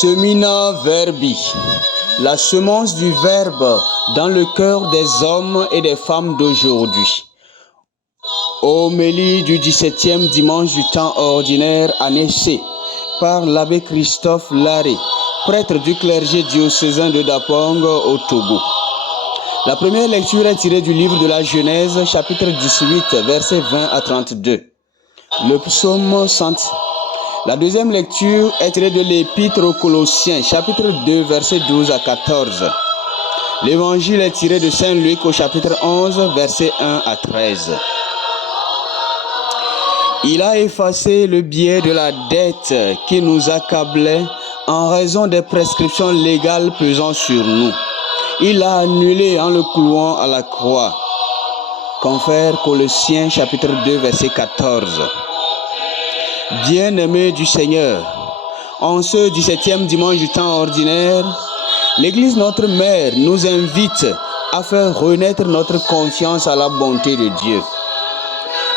Semina verbi, la semence du Verbe dans le cœur des hommes et des femmes d'aujourd'hui. Homélie du 17e dimanche du temps ordinaire année C par l'abbé Christophe Larré, prêtre du clergé diocésain de Dapong au Togo. La première lecture est tirée du livre de la Genèse, chapitre 18, versets 20 à 32. Le psaume 100. La deuxième lecture est tirée de l'Épître aux Colossiens, chapitre 2, versets 12 à 14. L'évangile est tiré de Saint Luc au chapitre 11, versets 1 à 13. Il a effacé le biais de la dette qui nous accablait en raison des prescriptions légales pesant sur nous. Il l'a annulé en le clouant à la croix. Confère Colossiens chapitre 2, verset 14. Bien-aimés du Seigneur, en ce 17e dimanche du temps ordinaire, l'Église notre Mère nous invite à faire renaître notre confiance à la bonté de Dieu.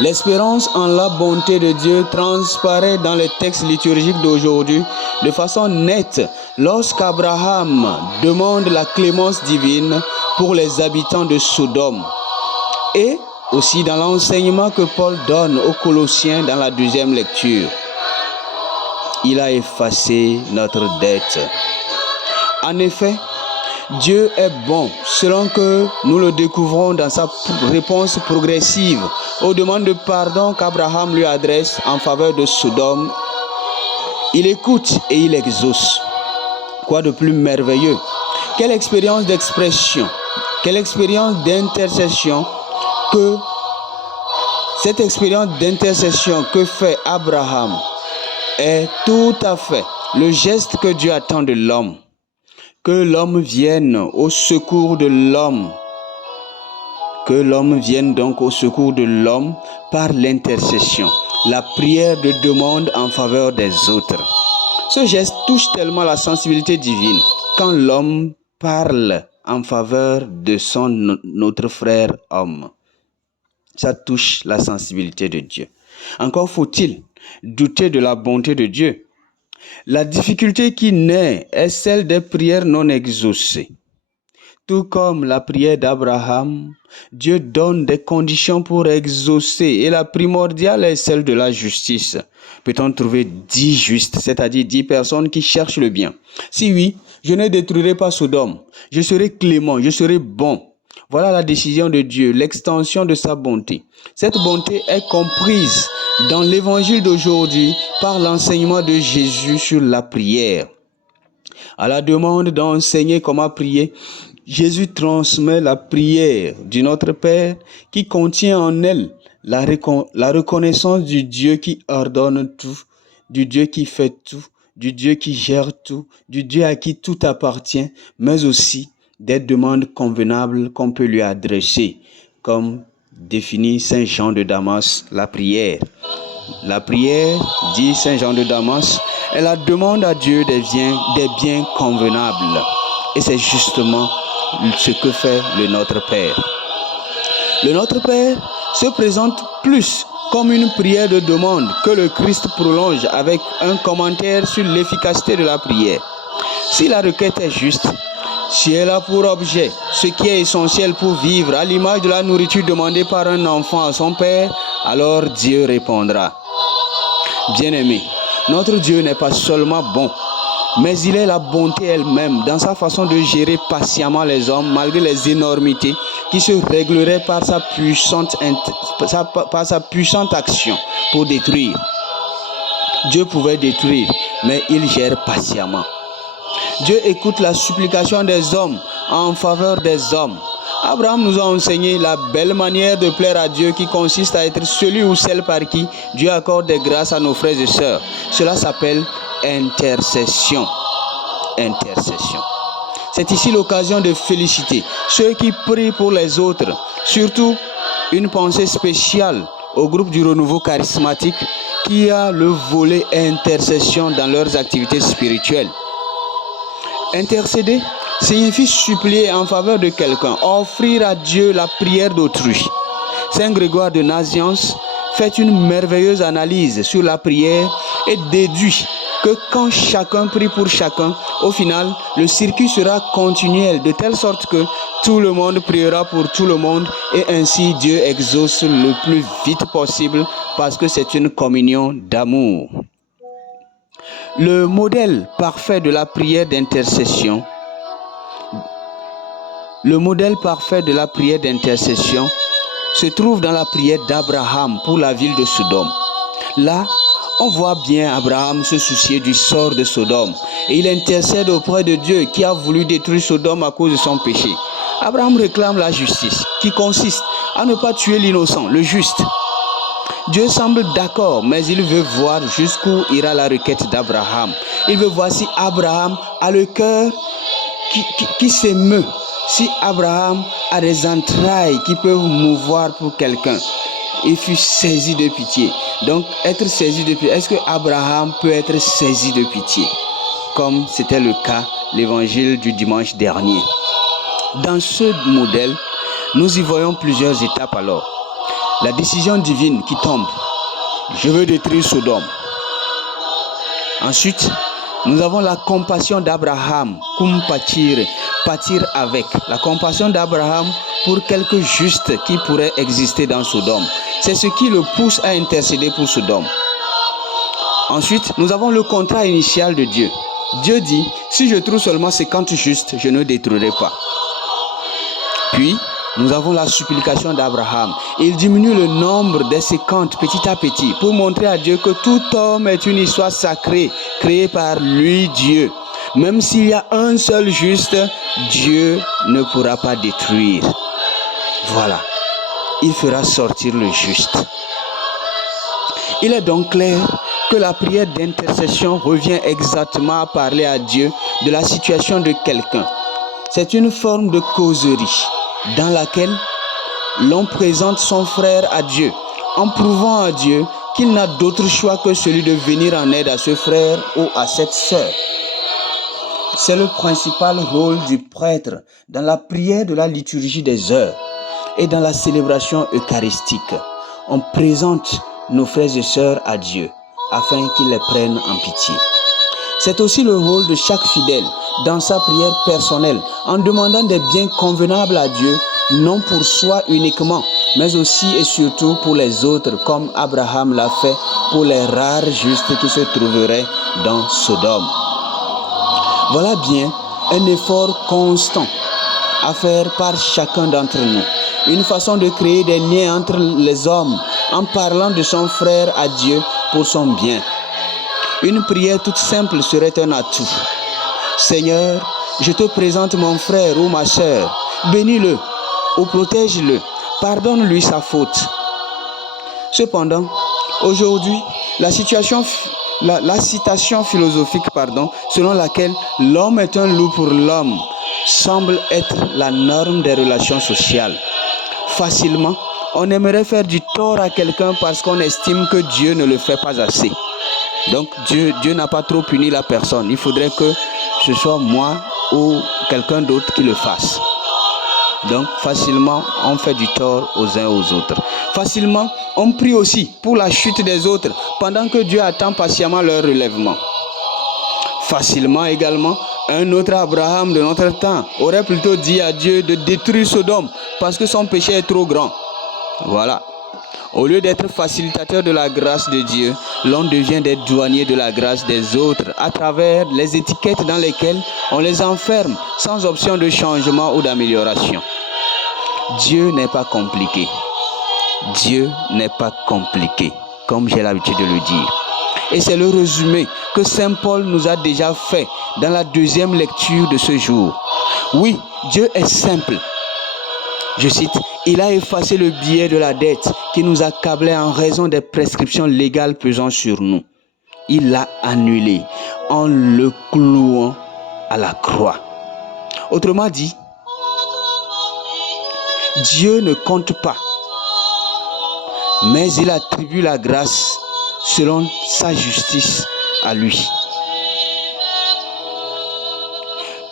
L'espérance en la bonté de Dieu transparaît dans les textes liturgiques d'aujourd'hui de façon nette lorsqu'Abraham demande la clémence divine pour les habitants de Sodome et aussi dans l'enseignement que Paul donne aux Colossiens dans la deuxième lecture. Il a effacé notre dette. En effet, Dieu est bon, selon que nous le découvrons dans sa réponse progressive aux demandes de pardon qu'Abraham lui adresse en faveur de Sodome. Il écoute et il exauce. Quoi de plus merveilleux? Quelle expérience d'expression, quelle expérience d'intercession que cette expérience d'intercession que fait Abraham est tout à fait le geste que Dieu attend de l'homme. Que l'homme vienne au secours de l'homme. Que l'homme vienne donc au secours de l'homme par l'intercession, la prière de demande en faveur des autres. Ce geste touche tellement la sensibilité divine quand l'homme parle en faveur de notre frère homme. Ça touche la sensibilité de Dieu. Encore faut-il douter de la bonté de Dieu. La difficulté qui naît est celle des prières non exaucées. Tout comme la prière d'Abraham, Dieu donne des conditions pour exaucer et la primordiale est celle de la justice. Peut-on trouver 10 justes, c'est-à-dire 10 personnes qui cherchent le bien? Si oui, je ne détruirai pas Sodome. Je serai clément, je serai bon. Voilà la décision de Dieu, l'extension de sa bonté. Cette bonté est comprise dans l'évangile d'aujourd'hui par l'enseignement de Jésus sur la prière. À la demande d'enseigner comment prier, Jésus transmet la prière du Notre Père qui contient en elle la reconnaissance du Dieu qui ordonne tout, du Dieu qui fait tout, du Dieu qui gère tout, du Dieu à qui tout appartient, mais aussi des demandes convenables qu'on peut lui adresser, comme définit Saint Jean de Damas la prière. La prière, dit Saint Jean de Damas, est la demande à Dieu des biens convenables. Et c'est justement ce que fait le Notre Père. Le Notre Père se présente plus comme une prière de demande que le Christ prolonge avec un commentaire sur l'efficacité de la prière. Si la requête est juste, si elle a pour objet ce qui est essentiel pour vivre, à l'image de la nourriture demandée par un enfant à son père, alors Dieu répondra. Bien-aimé, notre Dieu n'est pas seulement bon, mais il est la bonté elle-même dans sa façon de gérer patiemment les hommes malgré les énormités qui se régleraient par sa puissante action pour détruire. Dieu pouvait détruire, mais il gère patiemment. Dieu écoute la supplication des hommes en faveur des hommes. Abraham nous a enseigné la belle manière de plaire à Dieu qui consiste à être celui ou celle par qui Dieu accorde des grâces à nos frères et sœurs. Cela s'appelle intercession. Intercession. C'est ici l'occasion de féliciter ceux qui prient pour les autres. Surtout, une pensée spéciale au groupe du renouveau charismatique qui a le volet intercession dans leurs activités spirituelles. Intercéder signifie supplier en faveur de quelqu'un, offrir à Dieu la prière d'autrui. Saint Grégoire de Nazianze fait une merveilleuse analyse sur la prière et déduit que quand chacun prie pour chacun, au final, le circuit sera continuel de telle sorte que tout le monde priera pour tout le monde et ainsi Dieu exauce le plus vite possible parce que c'est une communion d'amour. Le modèle parfait de la prière d'intercession, se trouve dans la prière d'Abraham pour la ville de Sodome. Là, on voit bien Abraham se soucier du sort de Sodome et il intercède auprès de Dieu qui a voulu détruire Sodome à cause de son péché. Abraham réclame la justice qui consiste à ne pas tuer l'innocent, le juste. Dieu semble d'accord, mais il veut voir jusqu'où ira la requête d'Abraham. Il veut voir si Abraham a le cœur qui s'émeut, si Abraham a des entrailles qui peuvent mouvoir pour quelqu'un. Il fut saisi de pitié. Donc, être saisi de pitié, est-ce que Abraham peut être saisi de pitié? Comme c'était le cas, l'évangile du dimanche dernier. Dans ce modèle, nous y voyons plusieurs étapes alors. La décision divine qui tombe. Je veux détruire Sodome. Ensuite, nous avons la compassion d'Abraham, pâtir avec. La compassion d'Abraham pour quelques justes qui pourraient exister dans Sodome. C'est ce qui le pousse à intercéder pour Sodome. Ensuite, nous avons le contrat initial de Dieu. Dieu dit, si je trouve seulement 50 justes, je ne détruirai pas. Puis, nous avons la supplication d'Abraham. Il diminue le nombre des 50 petit à petit pour montrer à Dieu que tout homme est une histoire sacrée créée par lui, Dieu. Même s'il y a un seul juste, Dieu ne pourra pas détruire. Voilà. Il fera sortir le juste. Il est donc clair que la prière d'intercession revient exactement à parler à Dieu de la situation de quelqu'un. C'est une forme de causerie dans laquelle l'on présente son frère à Dieu, en prouvant à Dieu qu'il n'a d'autre choix que celui de venir en aide à ce frère ou à cette sœur. C'est le principal rôle du prêtre dans la prière de la liturgie des heures et dans la célébration eucharistique. On présente nos frères et sœurs à Dieu afin qu'il les prenne en pitié. C'est aussi le rôle de chaque fidèle dans sa prière personnelle en demandant des biens convenables à Dieu, non pour soi uniquement, mais aussi et surtout pour les autres, comme Abraham l'a fait pour les rares justes qui se trouveraient dans Sodome. Voilà bien un effort constant à faire par chacun d'entre nous. Une façon de créer des liens entre les hommes en parlant de son frère à Dieu pour son bien. Une prière toute simple serait un atout. Seigneur, je te présente mon frère ou ma sœur. Bénis-le ou protège-le. Pardonne-lui sa faute. Cependant, aujourd'hui, la citation philosophique, selon laquelle l'homme est un loup pour l'homme, semble être la norme des relations sociales. Facilement, on aimerait faire du tort à quelqu'un parce qu'on estime que Dieu ne le fait pas assez. Donc Dieu n'a pas trop puni la personne. Il faudrait que ce soit moi ou quelqu'un d'autre qui le fasse. Donc facilement, on fait du tort aux uns aux autres. Facilement, on prie aussi pour la chute des autres pendant que Dieu attend patiemment leur relèvement. Facilement également, un autre Abraham de notre temps aurait plutôt dit à Dieu de détruire Sodome parce que son péché est trop grand. Voilà. Au lieu d'être facilitateur de la grâce de Dieu, l'on devient des douaniers de la grâce des autres à travers les étiquettes dans lesquelles on les enferme sans option de changement ou d'amélioration. Dieu n'est pas compliqué. Dieu n'est pas compliqué, comme j'ai l'habitude de le dire. Et c'est le résumé que Saint Paul nous a déjà fait dans la deuxième lecture de ce jour. Oui, Dieu est simple. Je cite, « Il a effacé le billet de la dette qui nous accablait en raison des prescriptions légales pesant sur nous. Il l'a annulé en le clouant à la croix. » Autrement dit, Dieu ne compte pas, mais il attribue la grâce selon sa justice à lui.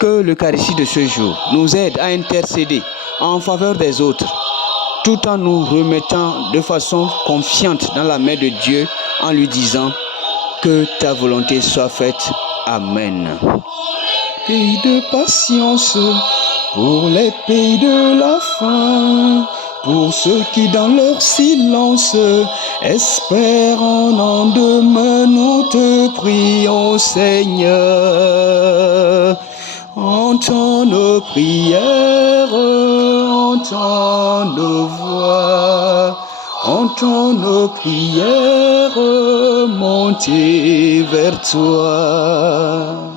Que l'Eucharistie de ce jour nous aide à intercéder en faveur des autres, tout en nous remettant de façon confiante dans la main de Dieu en lui disant Que ta volonté soit faite. Amen. Pays de patience pour les pays de la faim, pour ceux qui dans leur silence espèrent en lendemain, nous te prions Seigneur. Entends nos prières, entends nos voix, entends nos prières monter vers toi.